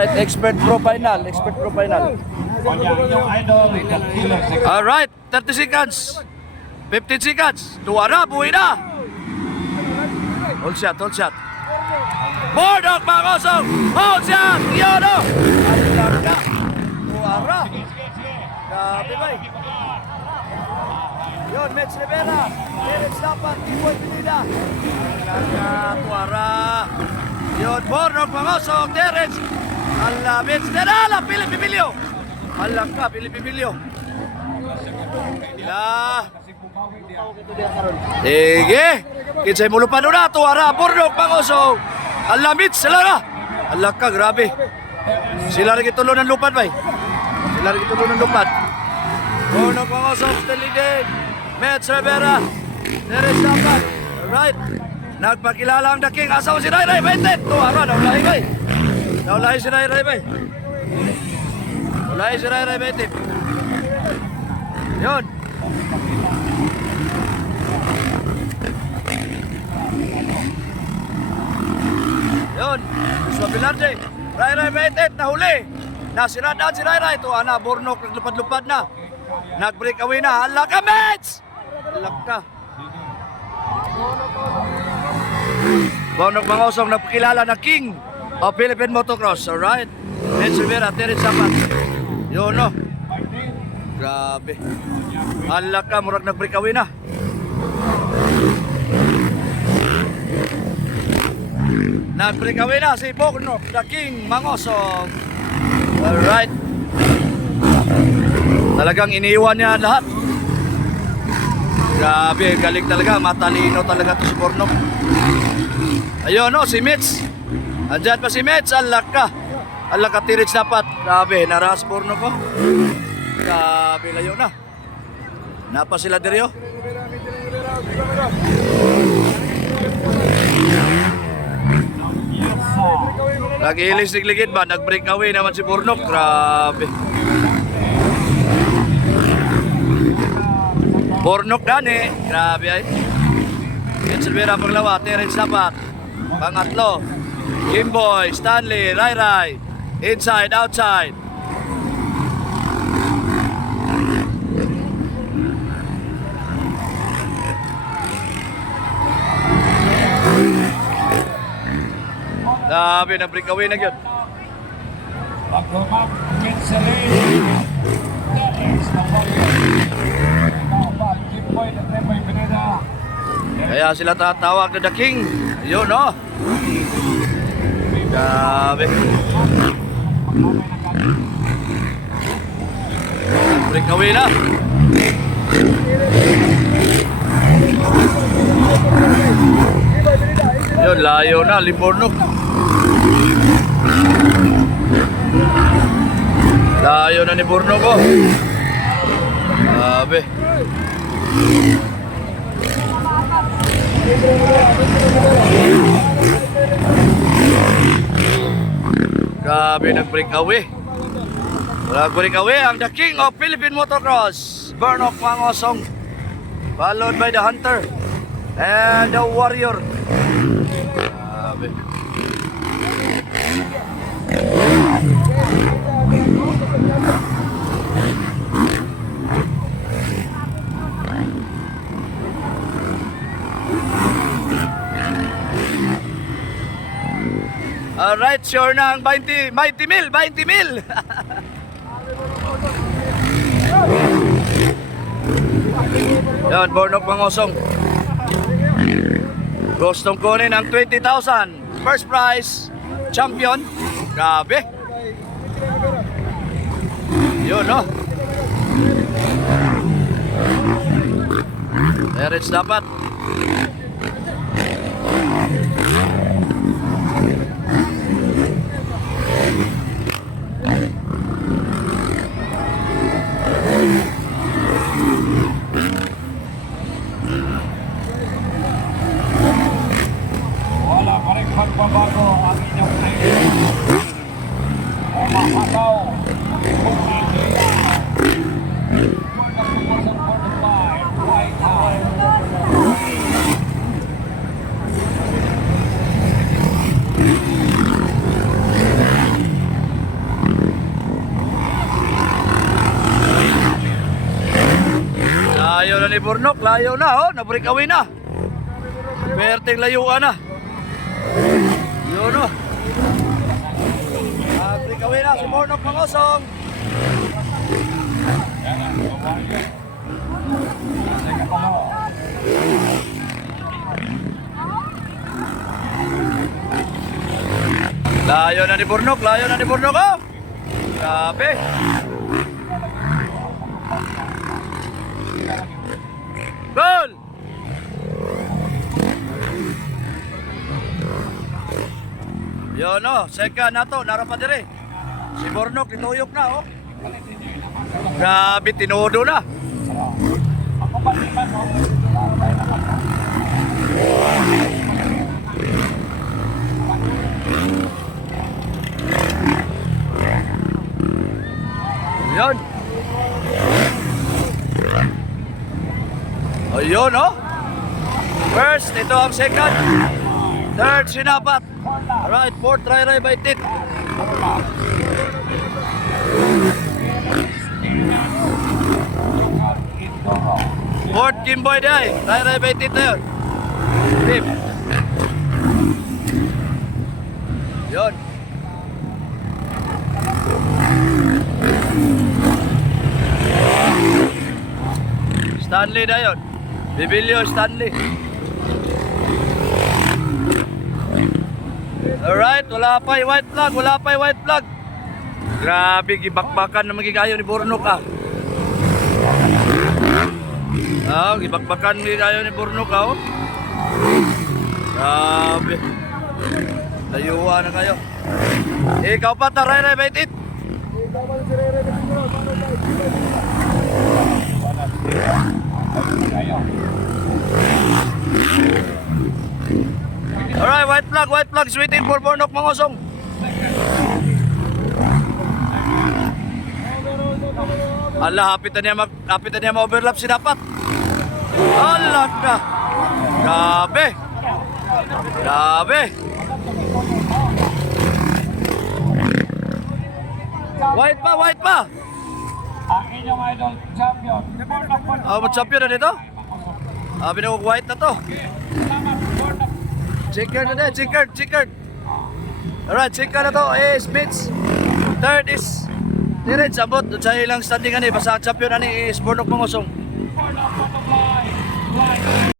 Expert Pro Final. Alright, 30 seconds. 15 seconds. Tuwa na, buhay na. Hold shot. Bornok, Mangosong. Hold shot. Yun o. Alam na. Tuwa na. Grabe ba eh. Yun, Mets Rivera. Terence dapat. Tiboy Pinida. Alam na. Tuwa na. Yun, Bornok, Mangosong. Terence. Ala, Mets Rivera. Philip Emilio. Alam ka, Philip Emilio. Ila. Sige. Kinsay mo lupa na. Tuwara. Bornok, Mangosong. Ala, Mets. Sila na. Ala ka, grabe. Sila rin itulo ng lupad ba? Bornok, Mangosong. Still din. Mets Rivera. Terence dapat. Alright. Nagpakilala ang daking. Asaw si Ray Ray. 20. Tuwara. Naulahi ba? Naulahi si Ray Ray ba? Naulahi si Ray Ray 20. Yun. Yun. Suwabilarte. Ray Ray 20. Nahuli. Nasiradaan si Ray Ray. Tuwa na. Bornok. Naglupad-lupad na. Nag-break away na. Hala ka, Mets! Hala ka. Bornok Mangosong napakilala na King of Philippine Motocross. Alright. Mets Rivera, Terence Sapat. Yun o. Grabe. Hala ka, murag nag-break away na. Nag-break away na si Bornok, the King Mangosong. Alright. Talagang iniiwan niya lahat. Grabe, galing talaga. Matalino talaga to si Bornok. Ayun o, si Mets. Andyan pa si Mets. Alak ka. Tirits dapat. Grabe, naras Bornok ko. Grabe, layo na. Napa sila diryo. Nag-ilis ligligid ba? Nag-break away naman si Bornok. Grabe. Bornok dani, grabe ay. Mets Rivera panglawa, Terence dapat. Pangatlo, Kimboy, Stanley, Ray Ray. Inside, outside. Grabe, na-break away na yun. Kaya sila tatawag na The King. Yun o. Grabe. Break away na. Yun, layo na. Bornok. Layo na ni Bornok ko. Grabe. Grabe, nag-break away. Nag-break away ang The King of Philippine Motocross, Bornok Mangosong, followed by the Hunter and the Warrior. Grabe. Alright, sure na ang 20 mil. Yan, Bornok Mangosong. Gustong kunin ang 20,000. First prize, champion. Grabe. Yun, no? Terence dapat. Wala pa rin pagbabago ang inyong player. Umahataw. ni Bornok, layo na oh, na-break away na. Perting layuan na. Yun oh. Na-break away na si Bornok Mangosong. Layo na ni Bornok, oh. Grabe. Goal! Yun oh, second na to, narapan dire. Si Bornok, ituyok na oh. Grabe, tinodo na. Yun. Ayun oh. First, ito ang second. Third, sinapat. Alright, fourth, try by tit. Fourth, Kimboy day. Try by tit na yun. Fifth. Yun. Stanley na yun. Dablio, Stanley. Alright, wala pa yung white flag. Grabe, gibakbakan na magigayo ni Bornok ah. Gibakbakan magigayo ni Bornok ah oh. Grabe. Layuan na kayo. Ikaw pa, taray by tit. Alright, white flag is waiting for Bornok Mangosong. Allah, hapit na niya ma-overlap si dapat. Allah na. Grabe. White pa. Ang inyong idol champion. Champion na dito? Binawag white na to. Checkered na din, checkered. Alright, checkered na to is Mitch. Third is Tirage, abot sa ilang standing ani, basta ang champion ani is Bornok Mangosong.